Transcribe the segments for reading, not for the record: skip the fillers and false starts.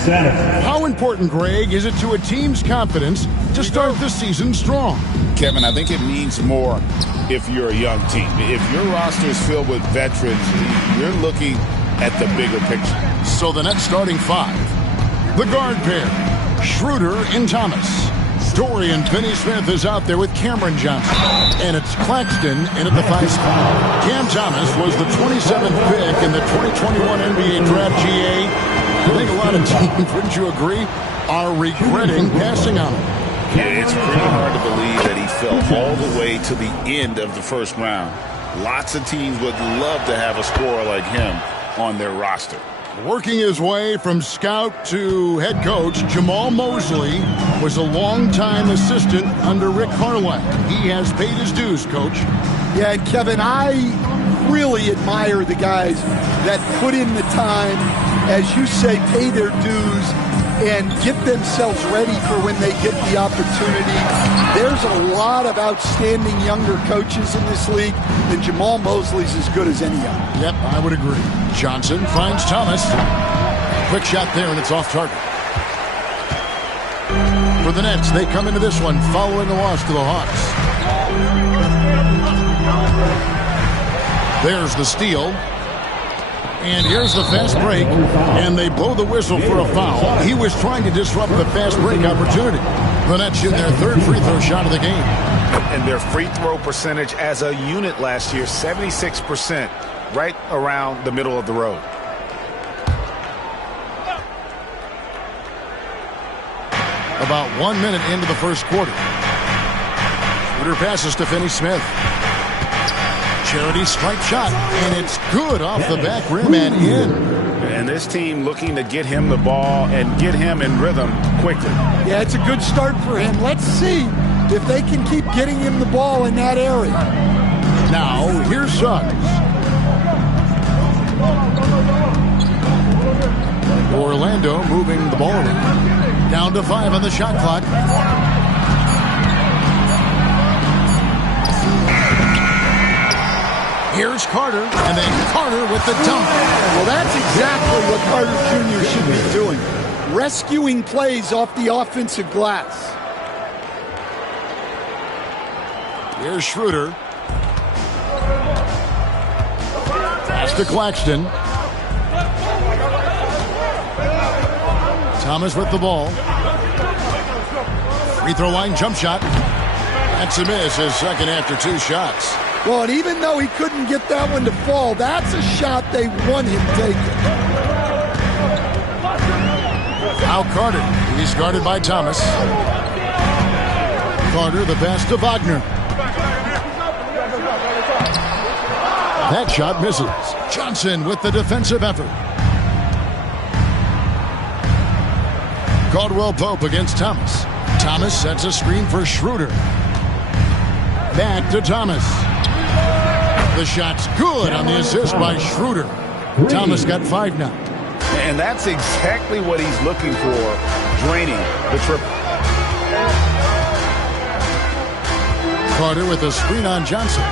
How important, Greg, is it to a team's confidence to start the season strong? Kevin, I think it means more if you're a young team. If your roster is filled with veterans, you're looking at the bigger picture. So the Nets starting five. The guard pair, Schroeder and Thomas. Dorian Finney-Smith is out there with Cameron Johnson. And it's Claxton in at the 5 spot. Cam Thomas was the 27th pick in the 2021 NBA Draft GA. I think a lot of teams, wouldn't you agree, are regretting passing on him. Yeah, it's pretty hard to believe that he fell all the way to the end of the first round. Lots of teams would love to have a scorer like him on their roster. Working his way from scout to head coach, Jamal Mosley was a longtime assistant under Rick Carlisle. He has paid his dues, Coach. Yeah, and Kevin, I really admire the guys that put in the time, as you say, pay their dues, and get themselves ready for when they get the opportunity. There's a lot of outstanding younger coaches in this league, and Jamal Mosley's as good as any of them. Yep, I would agree. Johnson finds Thomas. Quick shot there, and it's off target. For the Nets, they come into this one following a loss to the Hawks. There's the steal. And here's the fast break, and they blow the whistle for a foul. He was trying to disrupt the fast break opportunity. The Nets shoot their third free throw shot of the game. And their free throw percentage as a unit last year, 76%, right around the middle of the road. About 1 minute into the first quarter. Schroeder passes to Finney-Smith. Charity strike shot, and it's good off the back rim and in. And this team looking to get him the ball and get him in rhythm quickly. Yeah, it's a good start for him. Let's see if they can keep getting him the ball in that area. Now, here's Suggs. Orlando moving the ball around. Down to 5 on the shot clock. Here's Carter, and then Carter with the dunk. Well, that's exactly what Carter Jr. should be doing. Rescuing plays off the offensive glass. Here's Schroeder. Pass to Claxton. Thomas with the ball. Free throw line jump shot. That's a miss, his second after 2 shots. Well, and even though he couldn't get that one to fall, that's a shot they want him taking. Now Carter. He's guarded by Thomas. Carter, the pass to Wagner. That shot misses. Johnson with the defensive effort. Caldwell Pope against Thomas. Thomas sets a screen for Schroeder. Back to Thomas. The shot's good on the assist by Schroeder. Thomas got 5 now. And that's exactly what he's looking for, draining the triple. Carter with a screen on Johnson.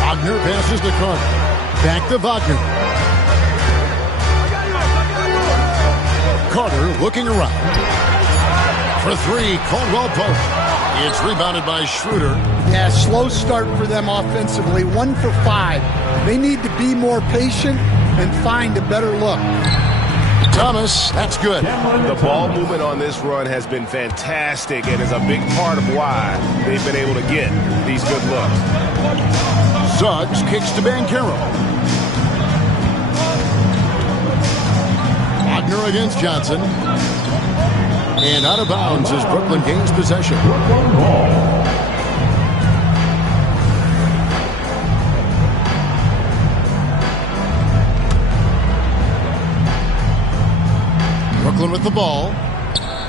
Wagner passes to Carter. Back to Wagner. Carter looking around. For 3, Caldwell Pope. It's rebounded by Schroeder. Yeah, slow start for them offensively. 1 for 5. They need to be more patient and find a better look. Thomas, that's good. The ball movement on this run has been fantastic and is a big part of why they've been able to get these good looks. Suggs kicks to Banchero. Wagner against Johnson. And out of bounds as Brooklyn gains possession. Brooklyn with the ball.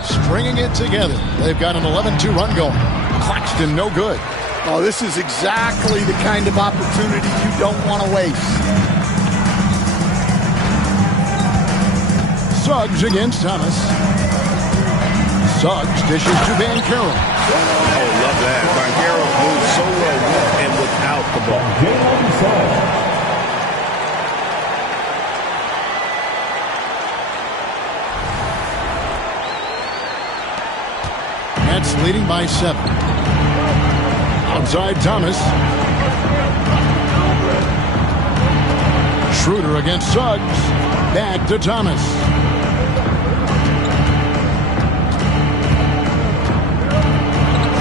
Stringing it together. They've got an 11-2 run going. Claxton no good. Oh, this is exactly the kind of opportunity you don't want to waste. Suggs against Thomas. Suggs dishes to Banchero. Oh, love that. Banchero moves so well with and without the ball. Nets leading by 7. Outside Thomas. Schroeder against Suggs. Back to Thomas.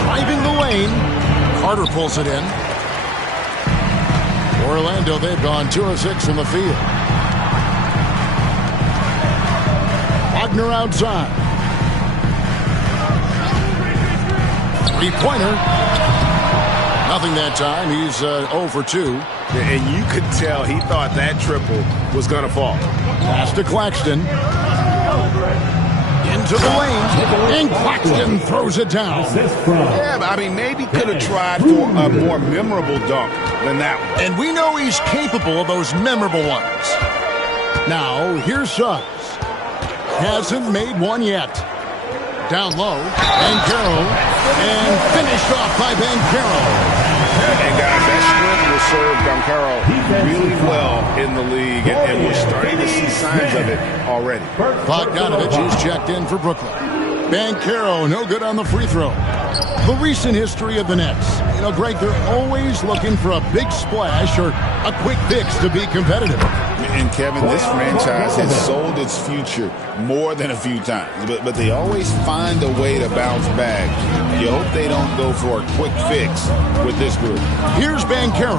Driving the lane. Carter pulls it in. Orlando, they've gone 2 of 6 from the field. Wagner outside. Three-pointer. Nothing that time. He's 0 for 2. And you could tell he thought that triple was going to fall. Pass to Claxton. Into the lane. And Claxton throws it down. Yeah, I mean, maybe could have tried for a more memorable dunk than that one. And we know he's capable of those memorable ones. Now, here's Suggs. Hasn't made one yet. Down low. Banchero. And finished off by Banchero. And guys, that sprint will serve Banchero really well in the league, and we're starting to see signs of it already. Bogdanovich is checked in for Brooklyn. Banchero, no good on the free throw. The recent history of the Nets. You know, Greg, they're always looking for a big splash or a quick fix to be competitive. And Kevin, this franchise has sold its future more than a few times, but they always find a way to bounce back. You hope they don't go for a quick fix with this group. Here's Banchero.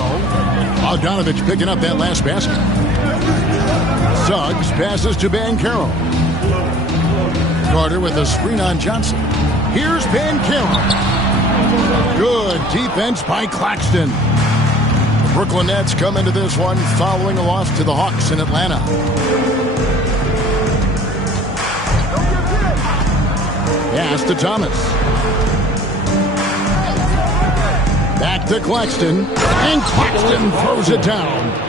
Bogdanovich picking up that last basket. Suggs passes to Banchero. Carter with a screen on Johnson. Here's Banchero. Good defense by Claxton. The Brooklyn Nets come into this one following a loss to the Hawks in Atlanta. Pass to Thomas. Back to Claxton. And Claxton throws it down.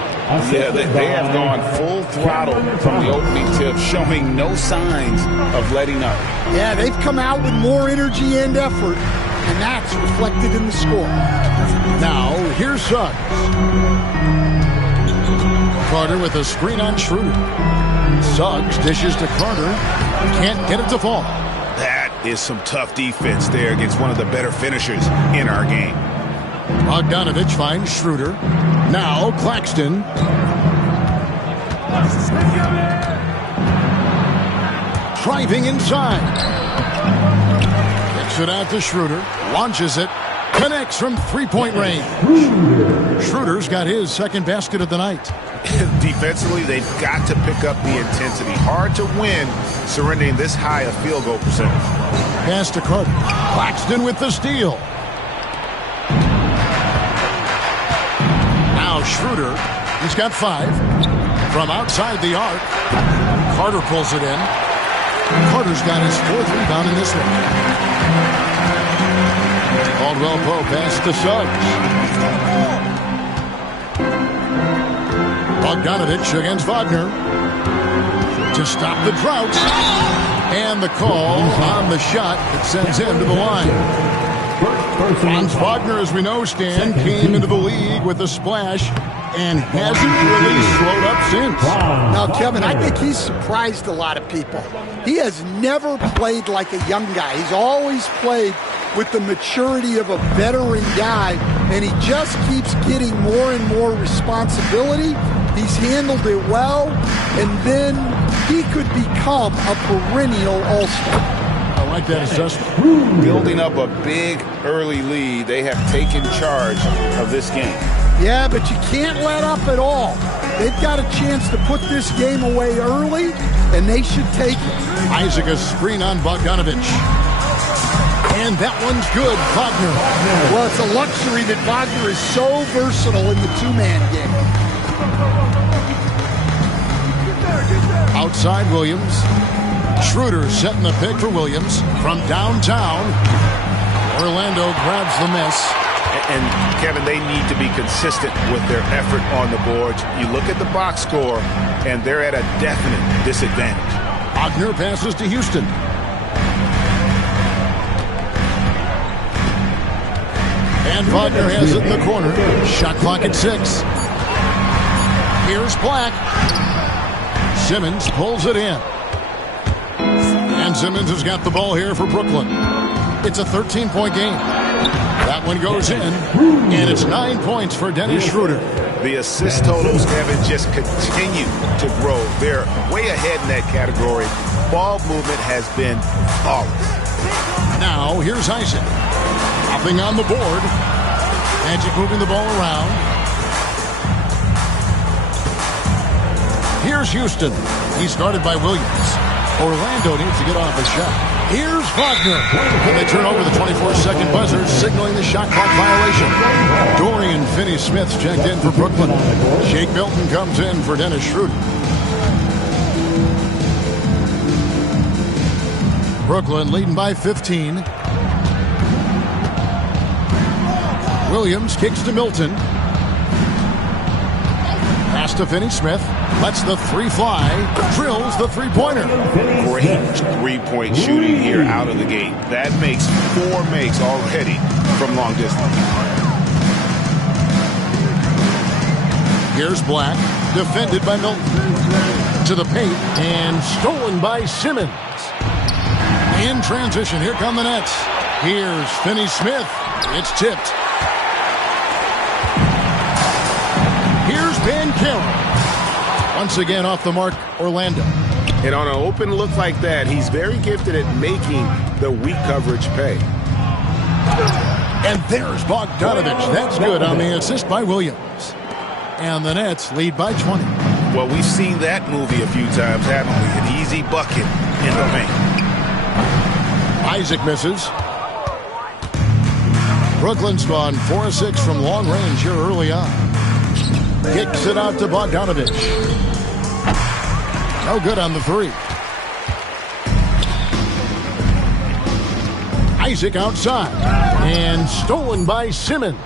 Yeah, they have gone full throttle from the opening tip, showing no signs of letting up. Yeah, they've come out with more energy and effort, and that's reflected in the score. Now, here's Suggs. Carter with a screen on Schroeder. Suggs dishes to Carter. Can't get it to fall. That is some tough defense there against one of the better finishers in our game. Bogdanovich finds Schroeder. Now Claxton. Driving inside. Kicks it out to Schroeder. Launches it. Connects from three-point range. Schroeder's got his second basket of the night. Defensively, they've got to pick up the intensity. Hard to win surrendering this high a field goal percentage. Pass to Carter. Claxton with the steal. Now Schroeder. He's got 5. From outside the arc. Carter pulls it in. Carter's got his 4th rebound in this one. Caldwell Pope pass to Suggs. Bogdanovich against Wagner. To stop the drought. And the call on the shot that sends him to the line. Franz Wagner, as we know, Stan, came into the league with a splash and hasn't really slowed up since. Now, Kevin, I think he's surprised a lot of people. He has never played like a young guy. He's always played with the maturity of a veteran guy, and he just keeps getting more and more responsibility. He's handled it well, and then he could become a perennial all-star. I like that assessment. Building up a big early lead, they have taken charge of this game. Yeah, but you can't let up at all. They've got a chance to put this game away early, and they should take it. Isaac a screen on Bogdanovich. And that one's good, Wagner. Well, it's a luxury that Wagner is so versatile in the two-man game. Outside Williams. Schroeder setting the pick for Williams. From downtown, Orlando grabs the miss. And, Kevin, they need to be consistent with their effort on the boards. You look at the box score, and they're at a definite disadvantage. Wagner passes to Houston. And Wagner has it in the corner. Shot clock at 6. Here's Black. Simmons pulls it in. And Simmons has got the ball here for Brooklyn. It's a 13-point game. That one goes in, and it's 9 points for Dennis Schroeder. The assist totals, Evan, just continue to grow. They're way ahead in that category. Ball movement has been flawless. Now, here's Isaac. Hopping on the board. Magic moving the ball around. Here's Houston. He's guarded by Williams. Orlando needs to get off a shot. Here's Wagner. And they turn over the 24-second buzzer, signaling the shot clock violation. Dorian Finney-Smith's checked in for Brooklyn. Shake Milton comes in for Dennis Schroeder. Brooklyn leading by 15. Williams kicks to Milton. Pass to Finney-Smith. Lets the three fly. Drills the three-pointer. Great three-point shooting here out of the gate. That makes 4 makes already from long distance. Here's Black. Defended by Milton. To the paint. And stolen by Simmons. In transition. Here come the Nets. Here's Finney-Smith. It's tipped. Here's Banchero. Once again off the mark, Orlando. And on an open look like that, he's very gifted at making the weak coverage pay. And there's Bogdanovich. That's good on the assist by Williams. And the Nets lead by 20. Well, we've seen that movie a few times, haven't we? An easy bucket in the paint. Isaac misses. Brooklyn's gone 4-6 from long range here early on. Kicks it out to Bogdanovich. No good on the three. Isaac outside. And stolen by Simmons.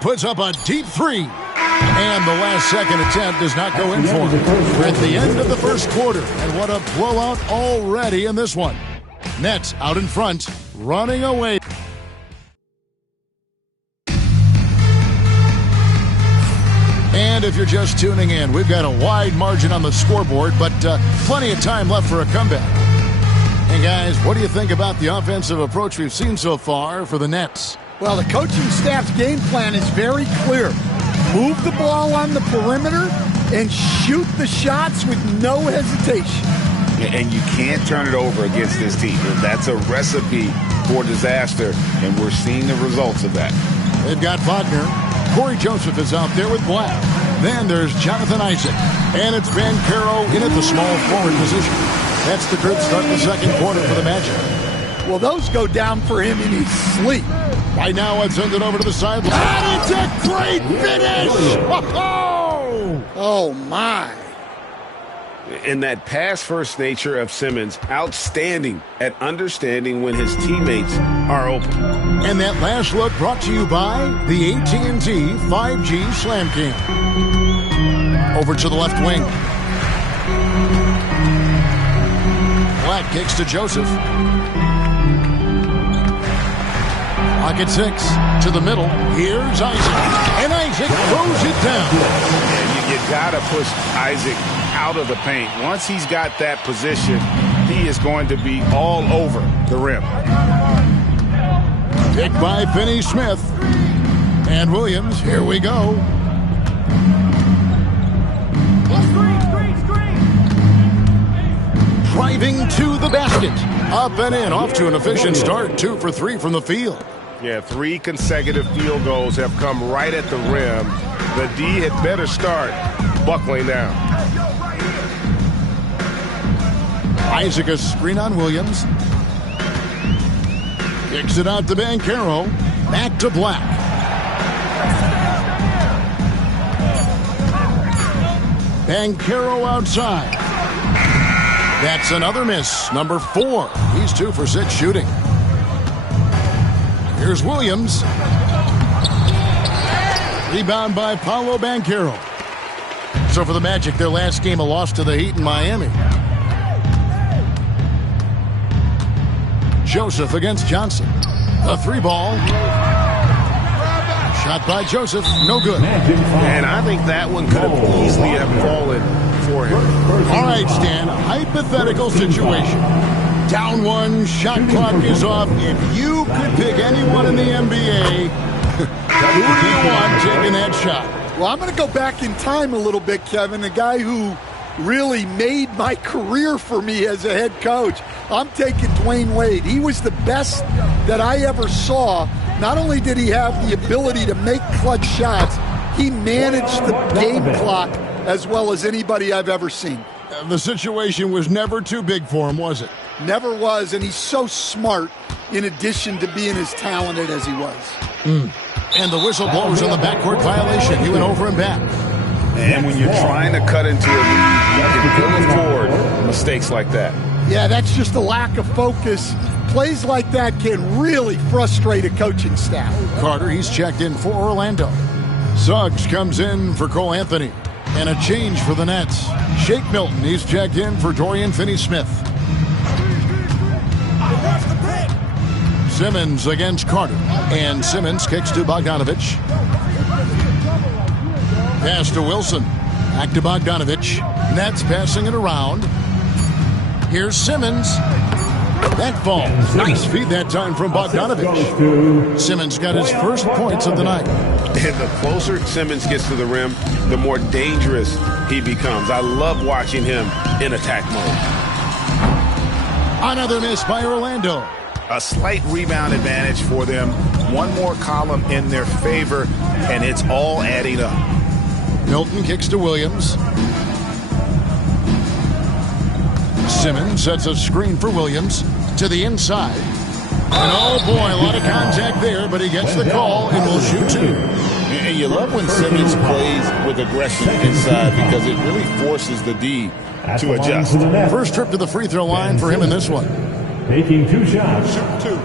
Puts up a deep three. And the last second attempt does not go in for him. We're at the end of the first quarter. And what a blowout already in this one. Nets out in front, running away. And if you're just tuning in, we've got a wide margin on the scoreboard, but plenty of time left for a comeback. And guys, what do you think about the offensive approach we've seen so far for the Nets? Well, the coaching staff's game plan is very clear. Move the ball on the perimeter and shoot the shots with no hesitation. And you can't turn it over against this team. That's a recipe for disaster, and we're seeing the results of that. They've got Wagner. Corey Joseph is out there with Black. Then there's Jonathan Isaac. And it's Banchero in at the small forward position. That's the good start in the second quarter for the Magic. Well, those go down for him in his sleep. Right now, I'd send it over to the sideline. And it's a great finish! Oh, my. And that pass-first nature of Simmons, outstanding at understanding when his teammates are open. And that last look brought to you by the AT&T 5G Slam King. Over to the left wing. Black kicks to Joseph. Pocket 6 to the middle. Here's Isaac. And Isaac throws it down. And you got to push Isaac out of the paint. Once he's got that position, he is going to be all over the rim. Picked by Finney-Smith. And Williams, here we go. Driving to the basket. Up and in, off to an efficient start. 2 for 3 from the field. Yeah, 3 consecutive field goals have come right at the rim. The D had better start buckling down. Isaac a screen on Williams. Kicks it out to Banchero. Back to Black. Banchero outside. That's another miss. Number 4. He's 2 for 6 shooting. Here's Williams. Rebound by Paolo Banchero. So for the Magic, their last game, a loss to the Heat in Miami. Joseph against Johnson. A 3-ball. Shot by Joseph. No good. And I think that one could have easily have fallen for him. All right, Stan. Hypothetical situation. Down one, shot clock is off. If you could pick anyone in the NBA, who do you want taking that shot? Well, I'm going to go back in time a little bit, Kevin. The guy who really made my career for me as a head coach. I'm taking Dwayne Wade. He was the best that I ever saw. Not only did he have the ability to make clutch shots, he managed the game clock as well as anybody I've ever seen. The situation was never too big for him, was it? Never was, and he's so smart in addition to being as talented as he was. And the whistle blows on the backcourt violation. He went over and back. And when you're trying to cut into a lead, you can afford mistakes like that. Yeah, that's just a lack of focus. Plays like that can really frustrate a coaching staff. Carter, he's checked in for Orlando. Suggs comes in for Cole Anthony. And a change for the Nets. Shake Milton, he's checked in for Dorian Finney-Smith. Simmons against Carter. And Simmons kicks to Bogdanovich. Pass to Wilson. Back to Bogdanovich. Nets passing it around. Here's Simmons. That ball. Nice feed that time from Bogdanovich. Simmons got his first points of the night. And the closer Simmons gets to the rim, the more dangerous he becomes. I love watching him in attack mode. Another miss by Orlando. A slight rebound advantage for them. One more column in their favor, and it's all adding up. Milton kicks to Williams. Simmons sets a screen for Williams to the inside. And oh boy, a lot of contact there, but he gets the call and will shoot two. And you love when Simmons plays with aggression inside because it really forces the D to adjust. First trip to the free throw line for him in this one. Taking two shots. Shoot two.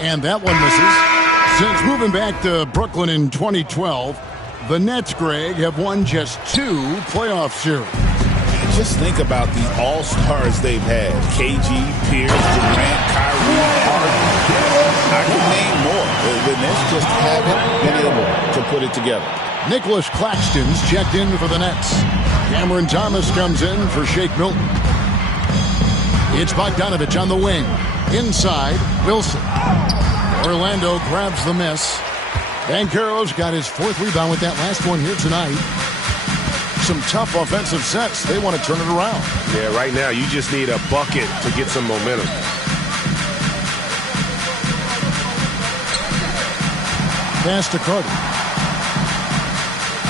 And that one misses. Since moving back to Brooklyn in 2012, the Nets, Greg, have won just 2 playoff series. Just think about the all-stars they've had. KG, Pierce, Durant, Kyrie, Harden. I can name more. The Nets just haven't been able to put it together. Nicholas Claxton's checked in for the Nets. Cameron Thomas comes in for Shake Milton. It's Bogdanovich on the wing. Inside, Wilson. Orlando grabs the miss. Banchero's got his 4th rebound with that last one here tonight. Some tough offensive sets. They want to turn it around. Yeah, right now you just need a bucket to get some momentum. Pass to Carter.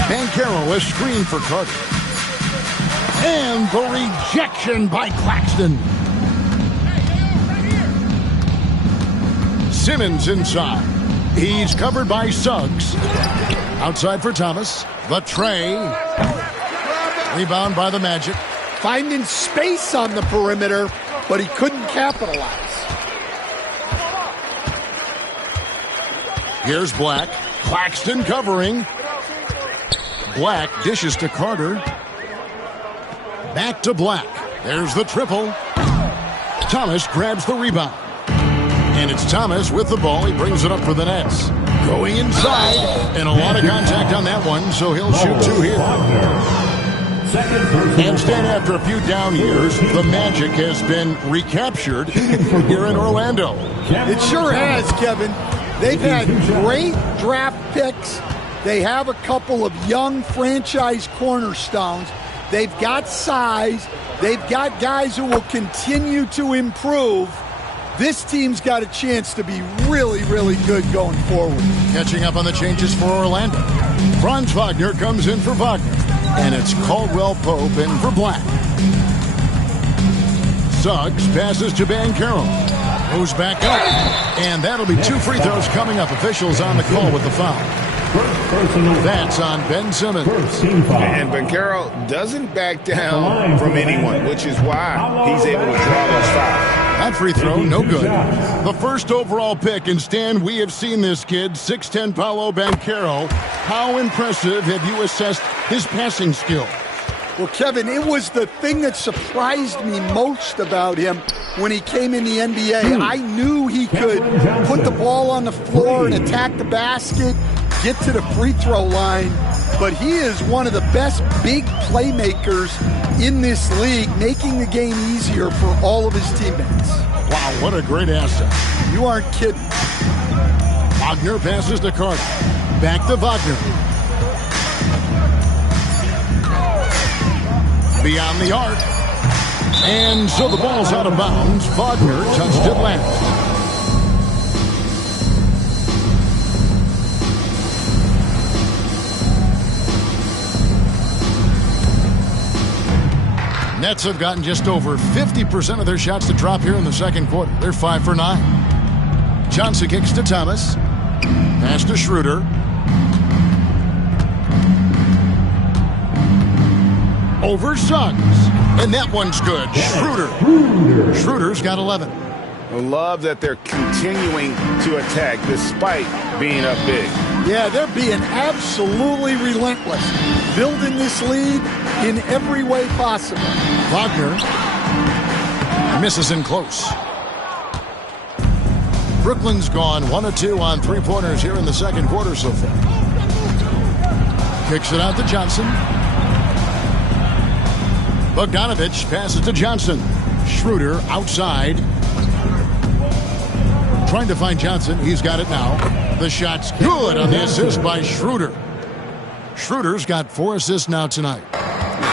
Banchero, a screen for Carter. And the rejection by Claxton. Simmons inside. He's covered by Suggs. Outside for Thomas. The tray. Rebound by the Magic. Finding space on the perimeter, but he couldn't capitalize. Here's Black. Claxton covering. Black dishes to Carter. Back to Black. There's the triple. Thomas grabs the rebound. And it's Thomas with the ball. He brings it up for the Nets. Going inside. And a lot of contact on that one, so he'll shoot 2 here. Instead, after a few down years, the Magic has been recaptured here in Orlando. It sure has, Kevin. They've had great draft picks. They have a couple of young franchise cornerstones. They've got size. They've got guys who will continue to improve. This team's got a chance to be really, really good going forward. Catching up on the changes for Orlando. Franz Wagner comes in for Wagner. And it's Caldwell Pope in for Black. Suggs passes to Banchero. Moves back up. And that'll be 2 free throws coming up. Officials on the call with the foul. That's on Ben Simmons. And Banchero doesn't back down from anyone, which is why he's able to draw those fouls. That free throw, no good. The first overall pick, and Stan, we have seen this kid, 6'10" Paolo Banchero. How impressive have you assessed his passing skill? Well, Kevin, it was the thing that surprised me most about him when he came in the NBA. I knew he could put the ball on the floor and attack the basket, get to the free throw line, but he is one of the best big playmakers in this league, making the game easier for all of his teammates. Wow, what a great asset. You aren't kidding. Wagner passes to Carter. Back to Wagner. Beyond the arc. And so the ball's out of bounds. Wagner touched it last. Nets have gotten just over 50% of their shots to drop here in the second quarter. They're 5 for 9. Johnson kicks to Thomas. Pass to Schroeder. Over Suggs. And that one's good. Schroeder's got 11. I love that they're continuing to attack despite being up big. Yeah, they're being absolutely relentless. Building this lead in every way possible. Wagner misses in close. Brooklyn's gone 1 of 2 on three-pointers here in the second quarter so far. Kicks it out to Johnson. Bogdanovich passes to Johnson. Schroeder outside. Trying to find Johnson. He's got it now. The shot's good on the assist by Schroeder. Schroeder's got 4 assists now tonight.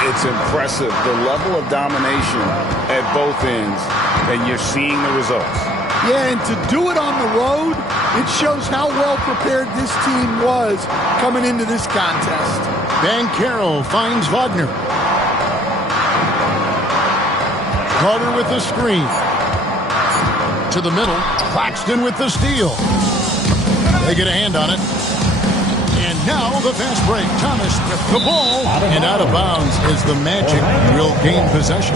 It's impressive, the level of domination at both ends, and you're seeing the results. Yeah, and to do it on the road, it shows how well prepared this team was coming into this contest. Banchero finds Wagner. Carter with the screen. To the middle. Claxton with the steal. They get a hand on it. And now the fast break. Thomas with the ball. And out of bounds is the Magic. Will gain possession.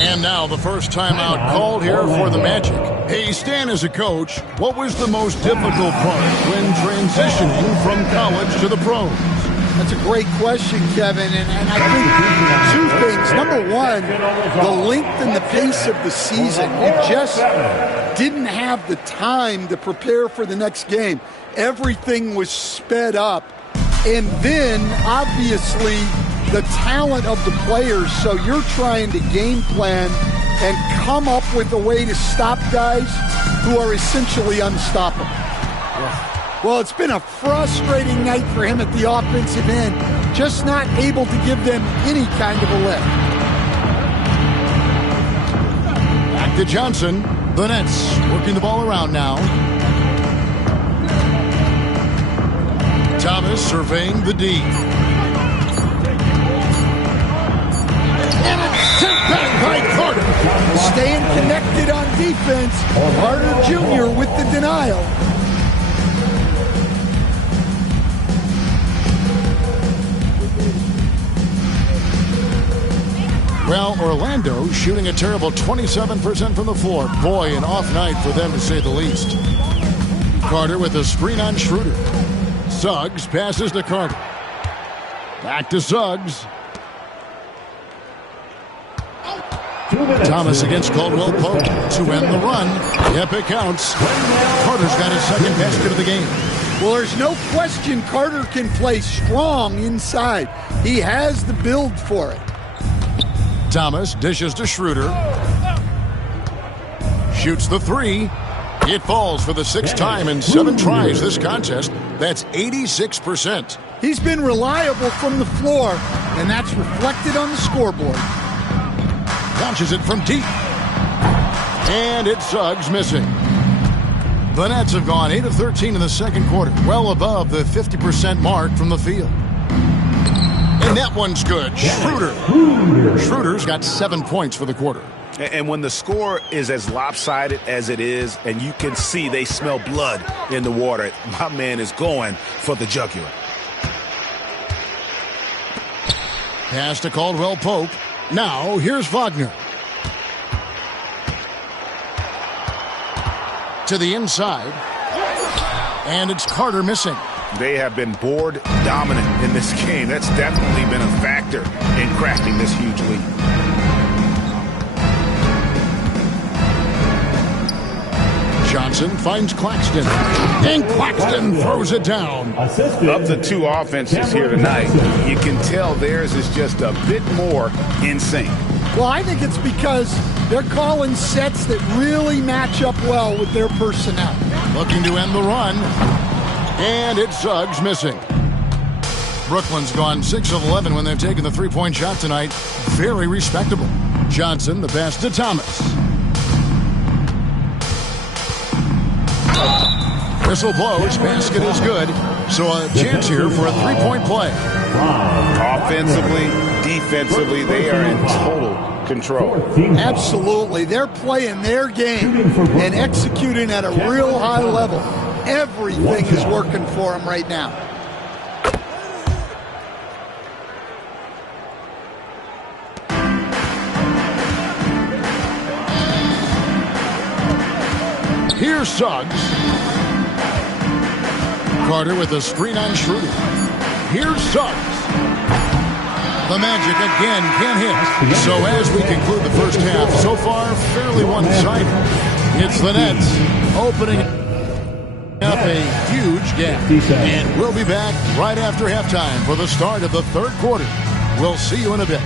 And now the first timeout called here for the Magic. Hey, Stan, as a coach, what was the most difficult part when transitioning from college to the pros? That's a great question, Kevin, and I think 2 things. Number one, the length and the pace of the season. You just didn't have the time to prepare for the next game. Everything was sped up. And then, obviously, the talent of the players. So you're trying to game plan and come up with a way to stop guys who are essentially unstoppable. Well, it's been a frustrating night for him at the offensive end, just not able to give them any kind of a lift. Back to Johnson. The Nets working the ball around now. Thomas surveying the D. And it's sent back by Carter. Staying connected on defense. Carter Jr. with the denial. Well, Orlando shooting a terrible 27% from the floor. Boy, an off night for them to say the least. Carter with a screen on Schroeder. Suggs passes to Carter. Back to Suggs. Thomas against Caldwell Pope to end the run. Yep, it counts. Carter's got his second basket of the game. Well, there's no question Carter can play strong inside. He has the build for it. Thomas dishes to Schroeder. Shoots the 3. It falls for the 6th time in 7 tries this contest. That's 86%. He's been reliable from the floor, and that's reflected on the scoreboard. Launches it from deep. And it's Suggs missing. The Nets have gone 8 of 13 in the second quarter, well above the 50% mark from the field. And that one's good. Schroeder's got 7 points for the quarter. And when the score is as lopsided as it is, and you can see they smell blood in the water, my man is going for the jugular. Pass to Caldwell Pope. Now, here's Wagner. To the inside. And it's Carter missing. They have been board dominant in this game. That's definitely been a factor in crafting this huge lead. Johnson finds Claxton, and Claxton throws it down. Of the two offenses here tonight, you can tell theirs is just a bit more in sync. Well, I think it's because they're calling sets that really match up well with their personnel. Looking to end the run, and it's Suggs missing. Brooklyn's gone 6 of 11 when they've taken the three-point shot tonight. Very respectable. Johnson, the pass to Thomas. Whistle blows, basket is good. So a chance here for a three-point play. Offensively, defensively, they are in total control. Absolutely. They're playing their game and executing at a real high level. Everything is working for them right now. Here's Suggs. Carter with a screen on Schroeder. Here's Suggs. The Magic again can't hit. So as we conclude the first half, so far fairly one-sided. It's the Nets opening up a huge gap. And we'll be back right after halftime for the start of the third quarter. We'll see you in a bit.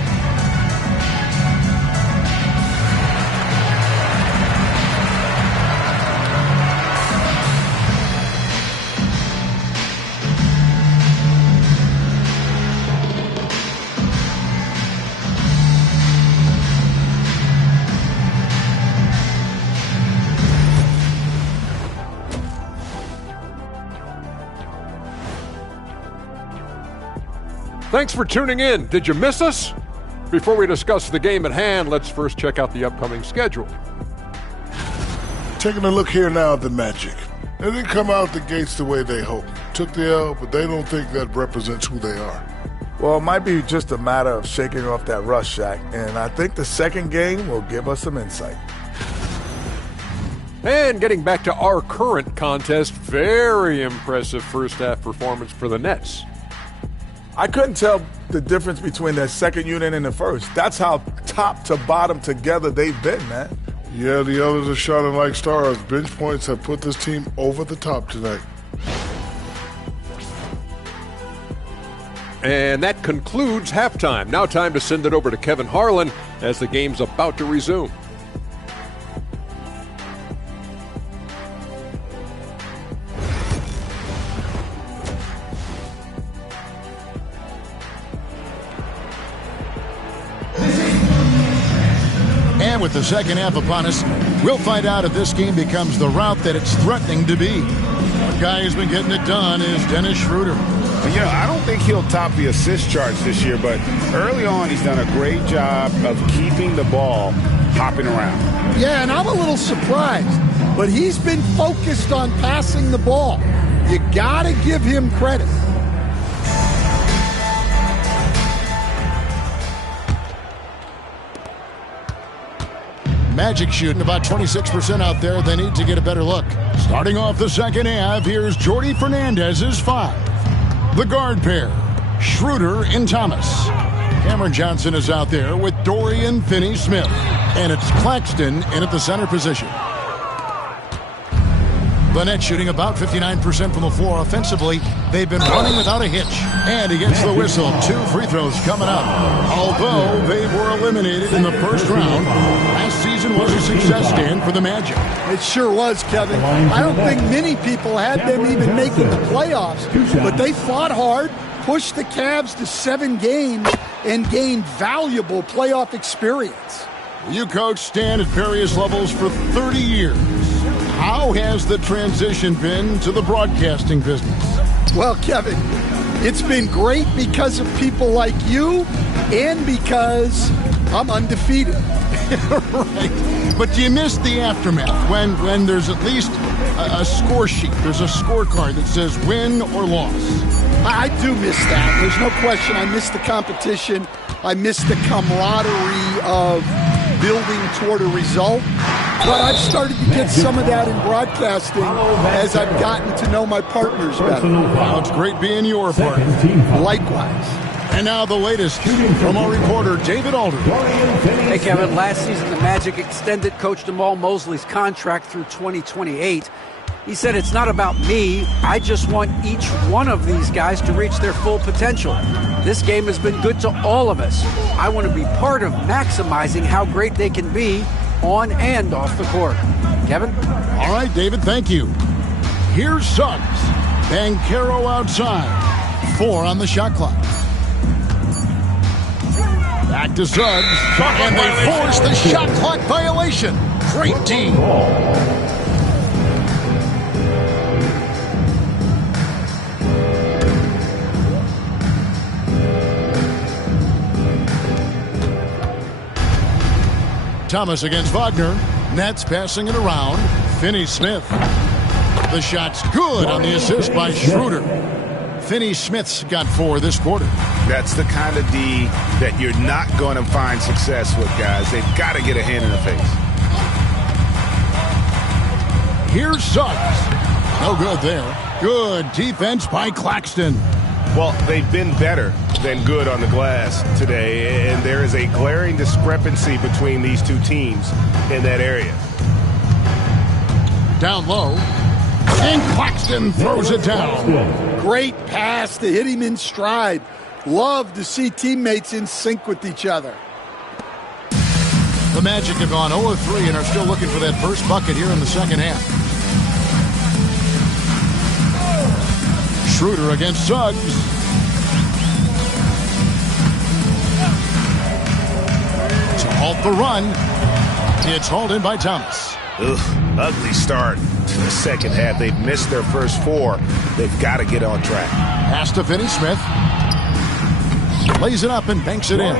Thanks for tuning in. Did you miss us? Before we discuss the game at hand, let's first check out the upcoming schedule. Taking a look here now at the Magic. They didn't come out the gates the way they hoped. Took the L, but they don't think that represents who they are. Well, it might be just a matter of shaking off that rust, Shaq, and I think the second game will give us some insight. And getting back to our current contest, very impressive first half performance for the Nets. I couldn't tell the difference between their second unit and the first. That's how top to bottom together they've been, man. Yeah, the others are shining like stars. Bench points have put this team over the top tonight. And that concludes halftime. Now time to send it over to Kevin Harlan as the game's about to resume. And with the second half upon us, we'll find out if this game becomes the route that it's threatening to be. One guy who's been getting it done is Dennis Schroeder. You know, I don't think he'll top the assist charts this year, but early on he's done a great job of keeping the ball hopping around. Yeah, and I'm a little surprised, but he's been focused on passing the ball. You got to give him credit. Magic shooting about 26% out there. They need to get a better look. Starting off the second half, here's Jordi Fernandez's 5. The guard pair, Schroeder and Thomas. Cameron Johnson is out there with Dorian Finney-Smith. And it's Claxton in at the center position. The Nets shooting about 59% from the floor offensively. They've been running without a hitch. And he gets the whistle. 2 free throws coming up. Although they were eliminated in the first round, last season was a success stand for the Magic. It sure was, Kevin. I don't think many people had them even making the playoffs, but they fought hard, pushed the Cavs to 7 games, and gained valuable playoff experience. You coached Stan at various levels for 30 years. How has the transition been to the broadcasting business? Well, Kevin, it's been great because of people like you and because I'm undefeated. Right. But do you miss the aftermath when there's at least a score sheet? There's a scorecard that says win or loss. I do miss that. There's no question. I miss the competition. I miss the camaraderie of building toward a result. But I've started to get some of that in broadcasting as I've gotten to know my partners better. Well, it's great being your partner. Likewise. And now the latest from our reporter, David Alder. Hey, Kevin, last season the Magic extended Coach Jamal Mosley's contract through 2028. He said, it's not about me. I just want each one of these guys to reach their full potential. This game has been good to all of us. I want to be part of maximizing how great they can be on and off the court. Kevin? All right, David, thank you. Here's Suggs. Banchero outside. 4 on the shot clock. Back to Suggs. And they force the shot clock violation. Great team. Thomas against Wagner. Nets passing it around. Finney-Smith. The shot's good on the assist by Schroeder. Finney-Smith's got 4 this quarter. That's the kind of D that you're not going to find success with, guys. They've got to get a hand in the face. Here's Suggs. No good there. Good defense by Claxton. Well, they've been better than good on the glass today, and there is a glaring discrepancy between these two teams in that area. Down low. And Claxton throws it down. Great pass to hit him in stride. Love to see teammates in sync with each other. The Magic have gone 0 of 3 and are still looking for that first bucket here in the second half. Schroeder against Suggs. To halt the run. It's hauled in by Thomas. Ugh, ugly start to the second half. They've missed their first 4. They've got to get on track. Pass to Finney-Smith. Lays it up and banks it in.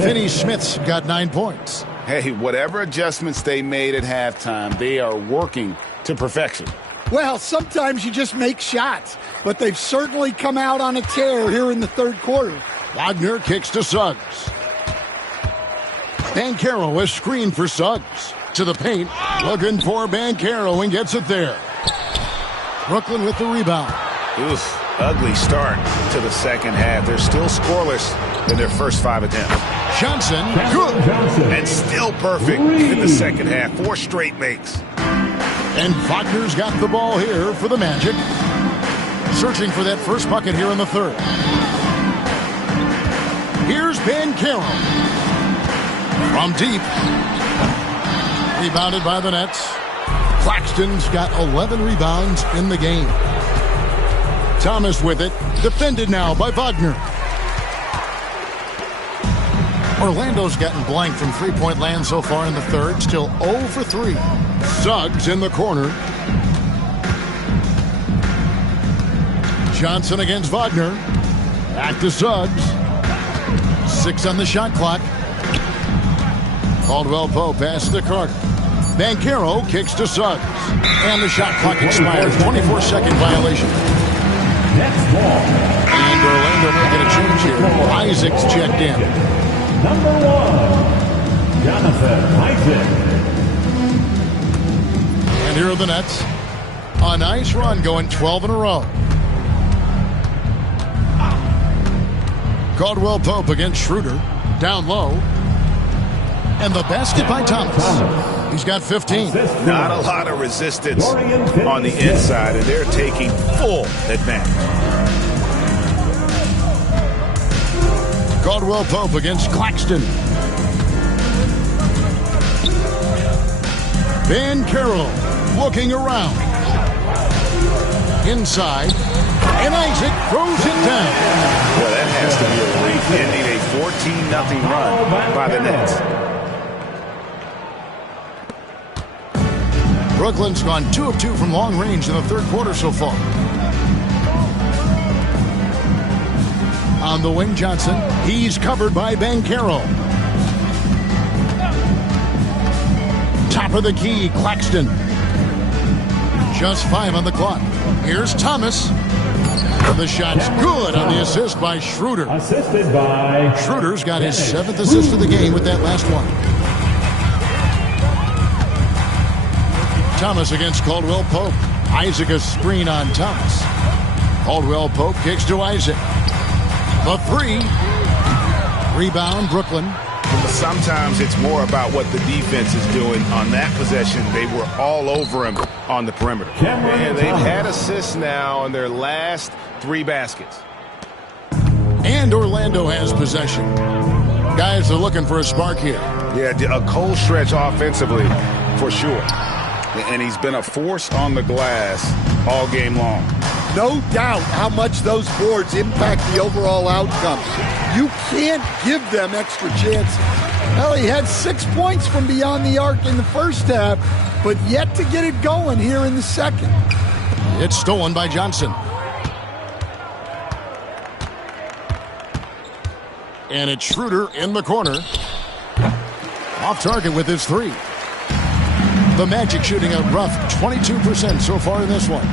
Finney-Smith's got 9 points. Hey, whatever adjustments they made at halftime, they are working to perfection. Well, sometimes you just make shots, but they've certainly come out on a tear here in the third quarter. Wagner kicks to Suggs. Banchero is screened for Suggs. To the paint, looking for Banchero and gets it there. Brooklyn with the rebound. Oof, ugly start to the second half. They're still scoreless in their first 5 attempts. Johnson, good. And still perfect in the second half. 4 straight makes. And Wagner's got the ball here for the Magic. Searching for that first bucket here in the third. Here's Banchero. From deep. Rebounded by the Nets. Claxton's got 11 rebounds in the game. Thomas with it. Defended now by Wagner. Orlando's gotten blank from three-point land so far in the third. Still 0 for 3. Suggs in the corner. Johnson against Wagner. Back to Suggs. 6 on the shot clock. Caldwell Pope passes to Carter. Banchero kicks to Suggs. And the shot clock expires. 24-second violation. Next ball. And Orlando making a change here. Isaac's checked in. Number 1, Jonathan Isaac. And here are the Nets. A nice run going 12 in a row. Caldwell Pope against Schroeder. Down low. And the basket by Thomas. He's got 15. Not a lot of resistance on the inside, and they're taking full advantage. Caldwell Pope against Claxton. Banchero looking around. Inside. And Isaac throws it down. Well, that has to be a relief, ending a 14-0 run by the Nets. Brooklyn's gone 2 of 2 from long range in the third quarter so far. On the wing, Johnson. He's covered by Banchero. Top of the key, Claxton. Just 5 on the clock. Here's Thomas. The shot's good on the assist by Schroeder. Assisted by Schroeder's got his 7th assist of the game with that last one. Thomas against Caldwell Pope. Isaac a screen on Thomas. Caldwell Pope kicks to Isaac. The three. Rebound, Brooklyn. Sometimes it's more about what the defense is doing on that possession. They were all over him on the perimeter. And they've had assists now on their last 3 baskets. And Orlando has possession. Guys are looking for a spark here. Yeah, a cold stretch offensively for sure. And he's been a force on the glass all game long. No doubt how much those boards impact the overall outcome. You can't give them extra chances. Well, he had 6 points from beyond the arc in the first half, but yet to get it going here in the second. It's stolen by Johnson. And it's Schroeder in the corner. Off target with his 3. The Magic shooting a rough 22% so far in this one.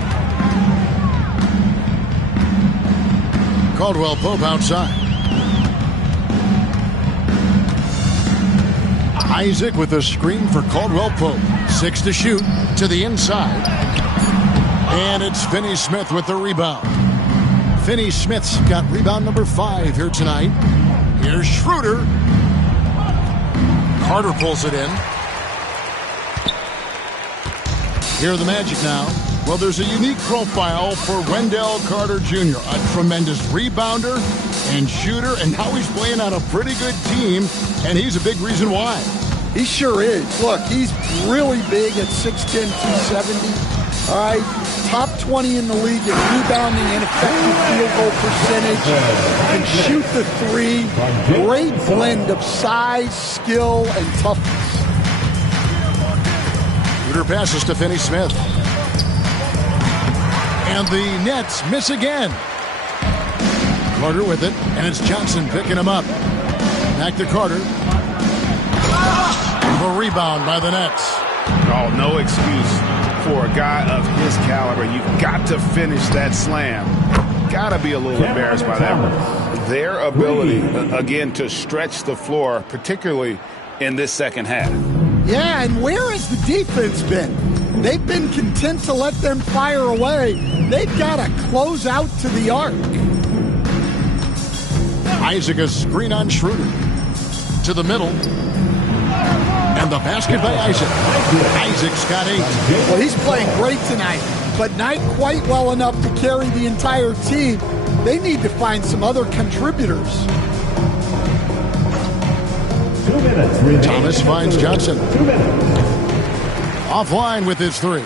Caldwell Pope outside. Isaac with a screen for Caldwell Pope. 6 to shoot to the inside. And it's Finney-Smith with the rebound. Finney-Smith's got rebound number 5 here tonight. Here's Schroeder. Carter pulls it in. Here are the Magic now. Well, there's a unique profile for Wendell Carter Jr., a tremendous rebounder and shooter, and now he's playing on a pretty good team, and he's a big reason why. He sure is. Look, he's really big at 6'10", 270. All right, top 20 in the league at rebounding and effective field goal percentage. Can shoot the 3. Great blend of size, skill, and toughness. Schroeder passes to Finney-Smith. And the Nets miss again. Carter with it, and it's Johnson picking him up. Back to Carter. A rebound by the Nets. Oh, no excuse for a guy of his caliber. You've got to finish that slam. Got to be a little embarrassed by that. Their ability, again, to stretch the floor, particularly in this second half. Yeah, and where has the defense been? They've been content to let them fire away. They've got to close out to the arc. Isaac a screen on Schroeder. To the middle. And the basket by Isaac. Isaac's got 8. Well, he's playing great tonight, but not quite well enough to carry the entire team. They need to find some other contributors. 2 minutes. Thomas finds Johnson. 2 minutes. Offline with his 3.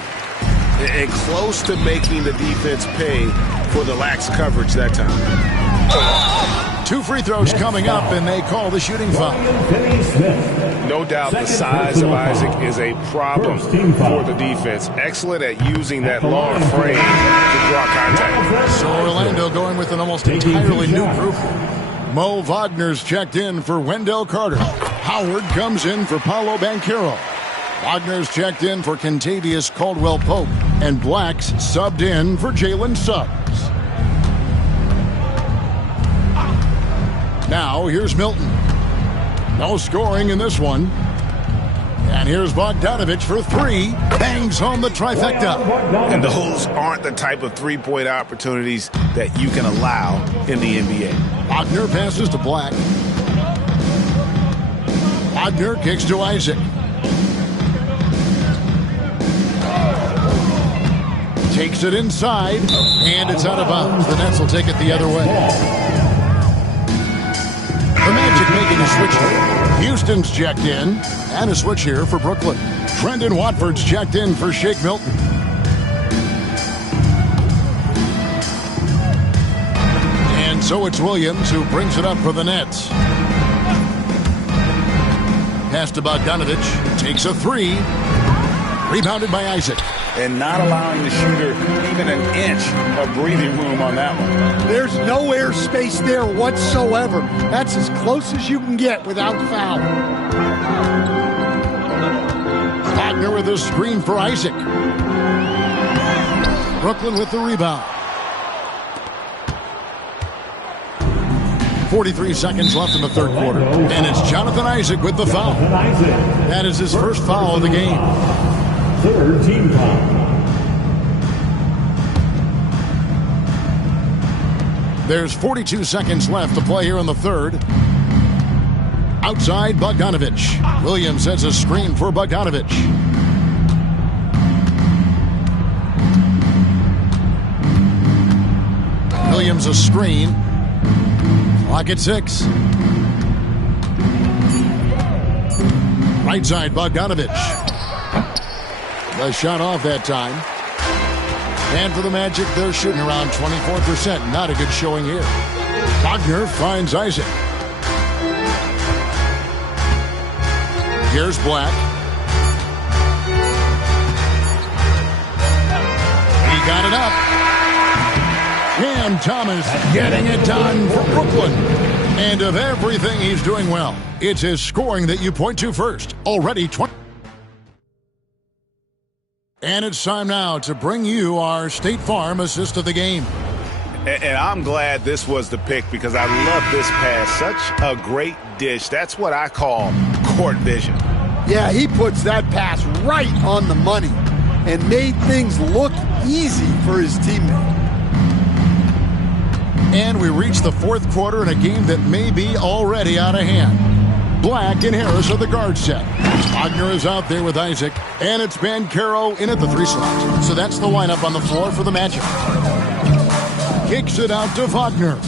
And close to making the defense pay for the lax coverage that time. 2 free throws coming up, and they call the shooting foul. No doubt the size of Isaac is a problem for the defense. Excellent at using that long frame to draw contact. So Orlando going with an almost entirely new group. Mo Wagner's checked in for Wendell Carter. Howard comes in for Paolo Banchero. Wagner's checked in for Kentavious Caldwell-Pope. And Black's subbed in for Jalen Suggs. Now, here's Milton. No scoring in this one. And here's Bogdanovich for 3. Bangs home the trifecta. And those aren't the type of three-point opportunities that you can allow in the NBA. Wagner passes to Black. Wagner kicks to Isaac. Takes it inside, and it's out of bounds. The Nets will take it the other way. The Magic making a switch here. Houston's checked in, and a switch here for Brooklyn. Trendon Watford's checked in for Shake Milton. And so it's Williams who brings it up for the Nets. Pass to Bogdanovich. Takes a 3. Rebounded by Isaac. And not allowing the shooter even an inch of breathing room on that one. There's no air space there whatsoever. That's as close as you can get without foul. Wagner with a screen for Isaac. Brooklyn with the rebound. 43 seconds left in the third quarter. And it's Jonathan Isaac with the foul. That is his first foul of the game. Third team foul. There's 42 seconds left to play here in the third. Outside Bogdanovich. Williams sets a screen for Bogdanovich. Williams a screen. Clock at 6. Right side Bogdanovich. The shot off that time. And for the Magic, they're shooting around 24%. Not a good showing here. Wagner finds Isaac. Here's Black. He got it up. Cam Thomas getting it done for Brooklyn. And of everything he's doing well, it's his scoring that you point to first. Already 20. And it's time now to bring you our State Farm assist of the game. And I'm glad this was the pick because I love this pass. Such a great dish. That's what I call court vision. Yeah, he puts that pass right on the money and made things look easy for his teammate. And we reach the fourth quarter in a game that may be already out of hand. Black and Harris are the guard set. Wagner is out there with Isaac, and it's Banchero in at the 3 slot. So that's the lineup on the floor for the Magic. Kicks it out to Wagner.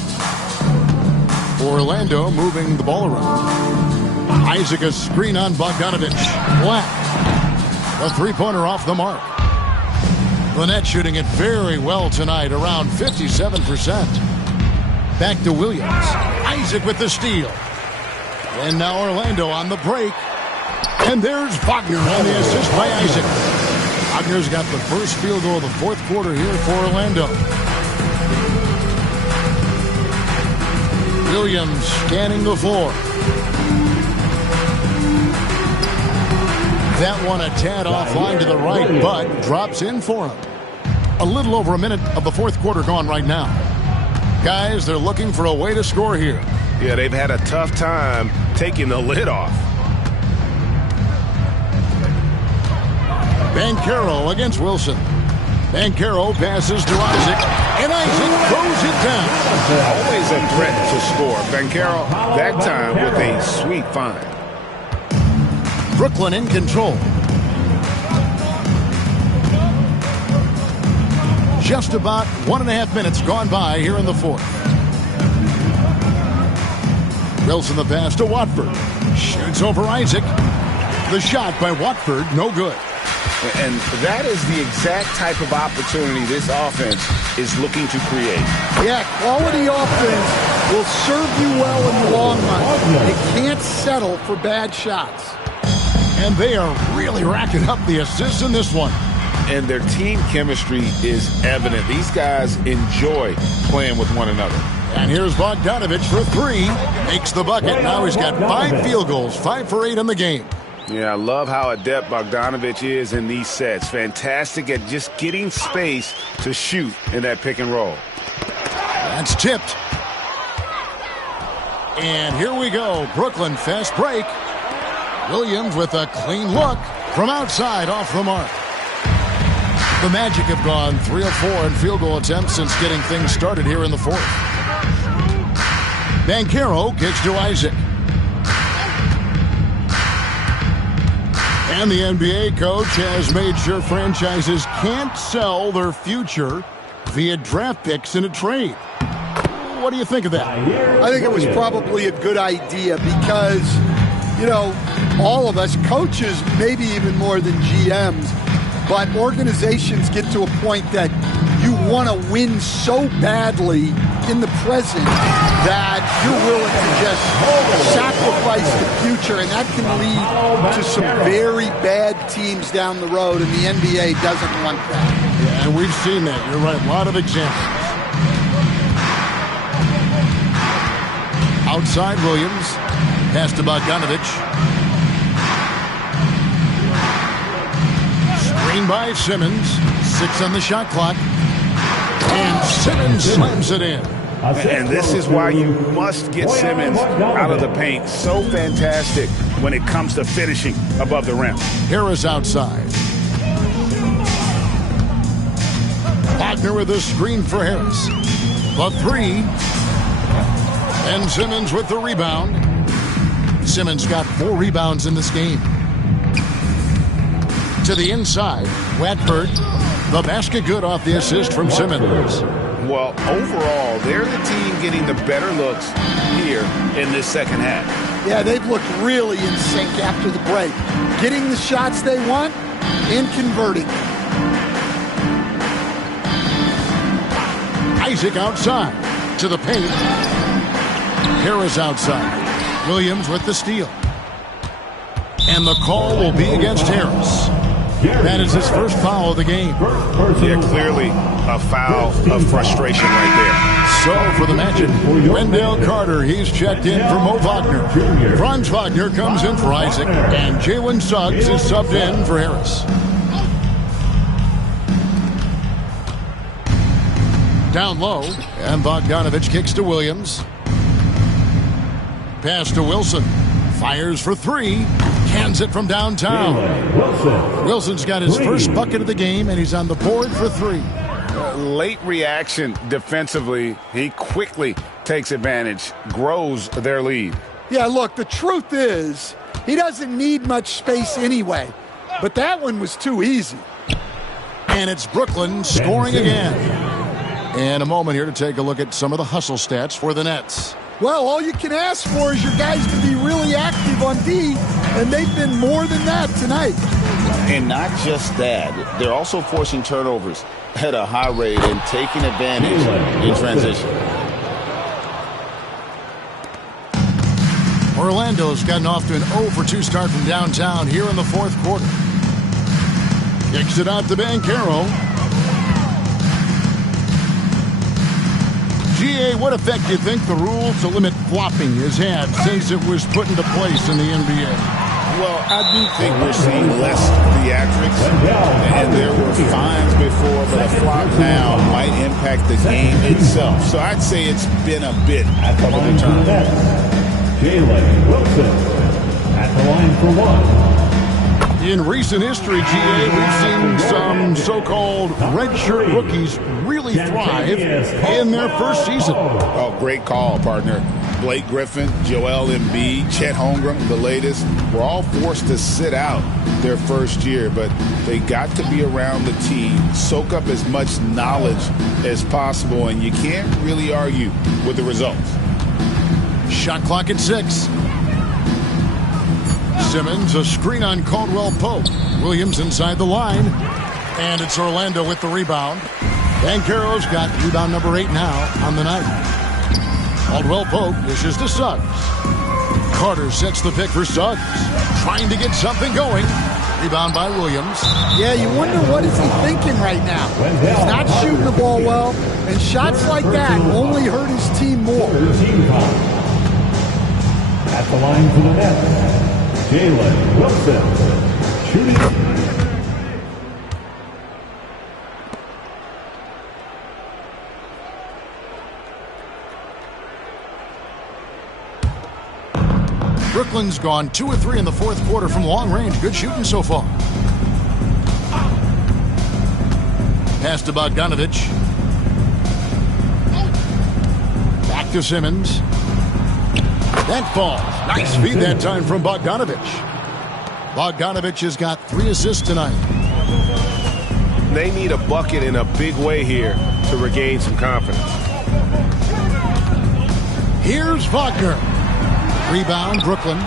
Orlando moving the ball around. Isaac a screen on Bogdanovich. Black. A three-pointer off the mark. Lynette shooting it very well tonight, around 57%. Back to Williams. Isaac with the steal. And now Orlando on the break. And there's Wagner on the assist by Isaac. Wagner's got the first field goal of the fourth quarter here for Orlando. Williams scanning the floor. That one a tad offline to the right, but drops in for him. A little over a minute of the fourth quarter gone right now. Guys, they're looking for a way to score here. Yeah, they've had a tough time taking the lid off. Banchero against Wilson. Banchero passes to Isaac, and Isaac throws it down. Always a threat to score. Banchero, that time with a sweet find. Brooklyn in control. Just about 1.5 minutes gone by here in the fourth. Wilson the pass to Watford. Shoots over Isaac. The shot by Watford, no good. And that is the exact type of opportunity this offense is looking to create. Yeah, quality offense will serve you well in the long run. You can't settle for bad shots. And they are really racking up the assists in this one. And their team chemistry is evident. These guys enjoy playing with one another. And here's Bogdanovich for 3. Makes the bucket. Now he's got 5 field goals, 5 for 8 in the game. Yeah, I love how adept Bogdanovich is in these sets. Fantastic at just getting space to shoot in that pick and roll. That's tipped. And here we go. Brooklyn fast break. Williams with a clean look from outside off the mark. The Magic have gone 3 of 4 in field goal attempts since getting things started here in the fourth. Banchero kicks to Isaac. And the NBA coach has made sure franchises can't sell their future via draft picks in a trade. What do you think of that? I think it was probably a good idea because, you know, all of us, coaches, maybe even more than GMs, but organizations get to a point that you want to win so badly in the present that you're willing to just sacrifice the future, and that can lead to some very bad teams down the road, and the NBA doesn't want that. Yeah, and we've seen that. You're right. A lot of examples. Outside Williams. Pass to Bogdanovich. Screen by Simmons. 6 on the shot clock. And Simmons slams it in. And this is why you must get Simmons out of the paint. So fantastic when it comes to finishing above the rim. Harris outside. Wagner with a screen for Harris. The three. And Simmons with the rebound. Simmons got 4 rebounds in this game. To the inside, Watford. The basket good off the assist from Simmons. Well, overall, they're the team getting the better looks here in this second half. Yeah, they've looked really in sync after the break. Getting the shots they want and converting. Isaac outside to the paint. Harris outside. Williams with the steal. And the call will be against Harris. That is his first foul of the game. Yeah, clearly a foul of frustration right there. So for the Magic, Wendell Carter, he's checked in for Mo Wagner. Franz Wagner comes in for Isaac, and Jalen Suggs is subbed in for Harris. Down low, and Bogdanovich kicks to Williams. Pass to Wilson. Fires for 3. Cans it from downtown. Wilson's got his first bucket of the game, and he's on the board for 3. Late reaction defensively. He quickly takes advantage, grows their lead. Yeah, look, the truth is he doesn't need much space anyway. But that one was too easy. And it's Brooklyn scoring again. And a moment here to take a look at some of the hustle stats for the Nets. Well, all you can ask for is your guys to be really active on D, and they've been more than that tonight. And not just that, they're also forcing turnovers at a high rate and taking advantage in transition. Orlando's gotten off to an 0-for-2 start from downtown here in the fourth quarter. Kicks it out to Banchero. GA, what effect do you think the rule to limit flopping has had since it was put into place in the NBA? Well, I do think we're seeing less theatrics, and there were fines before, but a flop now might impact the game itself. So I'd say it's been a bit of a deterrent. Jalen Wilson at the line for 1. In recent history, GA, we've seen some so-called redshirt rookies really thrive in their first season. Oh, great call, partner. Blake Griffin, Joel Embiid, Chet Holmgren, the latest, were all forced to sit out their first year, but they got to be around the team, soak up as much knowledge as possible, and you can't really argue with the results. Shot clock at 6. Simmons, a screen on Caldwell Pope. Williams inside the line. And it's Orlando with the rebound. Banchero's got rebound number 8 now on the night. Caldwell Pope dishes to Suggs. Carter sets the pick for Suggs. Trying to get something going. Rebound by Williams. Yeah, you wonder what is he thinking right now. He's not shooting the ball well, and shots like that only hurt his team more. At the line for the Nets, Jalen Wilson, shooting. Brooklyn's gone 2 of 3 in the fourth quarter from long range. Good shooting so far. Pass to Bogdanovich. Back to Simmons. That falls. Nice feed that time from Bogdanovich. Bogdanovich has got 3 assists tonight. They need a bucket in a big way here to regain some confidence. Here's Wagner. Rebound, Brooklyn.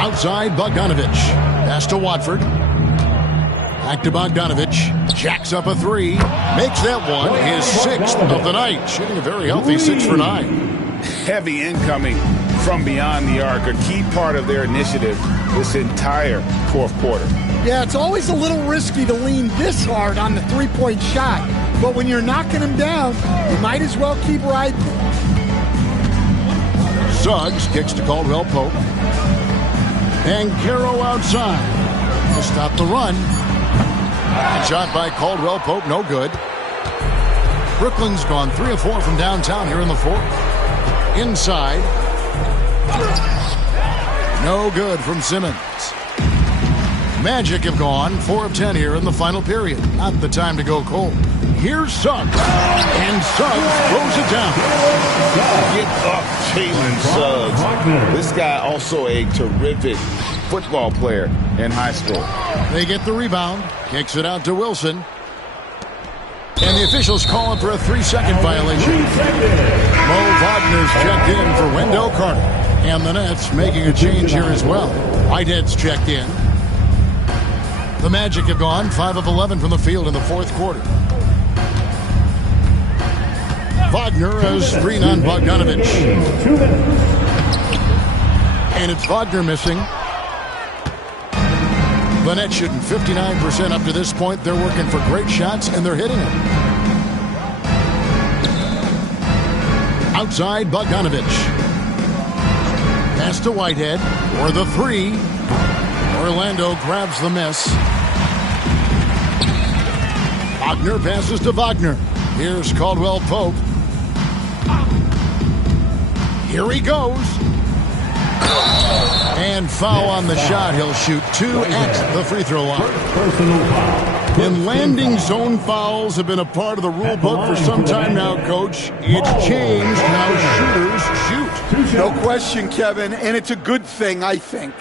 Outside, Bogdanovich. Pass to Watford. Back to Bogdanovich. Jacks up a 3. Makes that one his 6th of the night. Shooting a very healthy 6 for 9. Heavy incoming from beyond the arc. A key part of their initiative this entire fourth quarter. Yeah, it's always a little risky to lean this hard on the three-point shot. But when you're knocking him down, you might as well keep riding. Suggs kicks to Caldwell Pope. Banchero outside to stop the run. Shot by Caldwell Pope, no good. Brooklyn's gone 3 of 4 from downtown here in the fourth. Inside. No good from Simmons. Magic have gone 4 of 10 here in the final period. Not the time to go cold. Here's Suggs. And Suggs throws it down. Get up, Jalen Suggs. This guy also a terrific football player in high school. They get the rebound. Kicks it out to Wilson. And the officials calling for a 3-second violation. Mo Wagner's checked in for Wendell Carter. And the Nets making a change here as well. Whitehead's checked in. The Magic have gone 5 of 11 from the field in the fourth quarter. Wagner has screen on Bogdanovich. And it's Wagner missing. The Nets shooting 59% up to this point. They're working for great shots, and they're hitting them. Outside, Bogdanovich. Pass to Whitehead for the 3. Orlando grabs the miss. Wagner passes to Wagner. Here's Caldwell Pope. Here he goes. And foul on the shot. He'll shoot 2 at the free throw line. And landing zone fouls have been a part of the rule book for some time now, Coach. It's changed how shooters shoot. No question, Kevin, and it's a good thing, I think.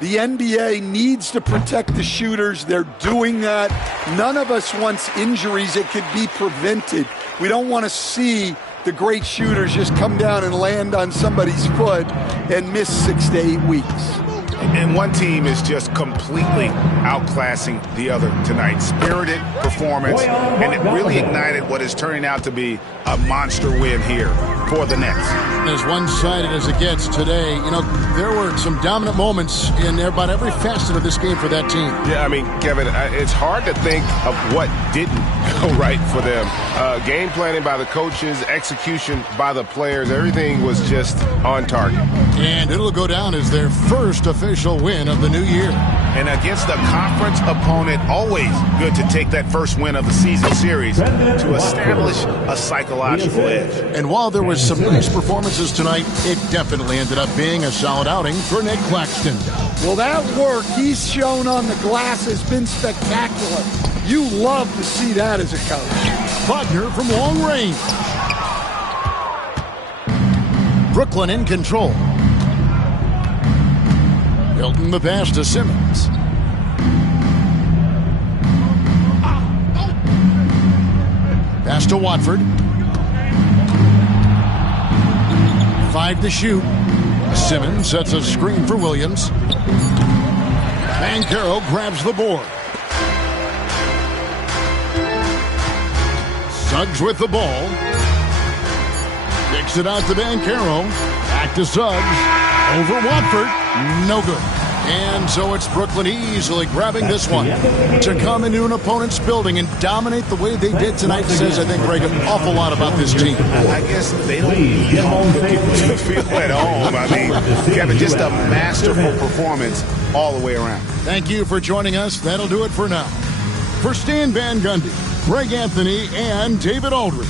The NBA needs to protect the shooters. They're doing that. None of us wants injuries that could be prevented. We don't want to see the great shooters just come down and land on somebody's foot and miss 6 to 8 weeks. And one team is just completely outclassing the other tonight. Spirited performance, and it really ignited what is turning out to be a monster win here for the Nets. As one-sided as it gets today, you know, there were some dominant moments in about every facet of this game for that team. Yeah, I mean, Kevin, it's hard to think of what didn't go right for them. Game planning by the coaches, execution by the players, everything was just on target. And it'll go down as their first official win of the new year. And against a conference opponent, always good to take that first win of the season series to establish a psychological edge. And while there was some nice performances tonight, it definitely ended up being a solid outing for Nick Claxton. Well, that work he's shown on the glass has been spectacular. You love to see that as a coach. Wagner from long range. Brooklyn in control. Hilton the pass to Simmons. Pass to Watford. 5 to shoot. Simmons sets a screen for Williams. Banchero grabs the board. Suggs with the ball. Kicks it out to Banchero. Back to Suggs. Over Watford. No good. And so it's Brooklyn easily grabbing this one. To come into an opponent's building and dominate the way they did tonight says, I think, Greg, an awful lot about this team. I guess they don't need to feel at home. I mean, Kevin, just a masterful performance all the way around. Thank you for joining us. That'll do it for now. For Stan Van Gundy, Greg Anthony, and David Aldridge,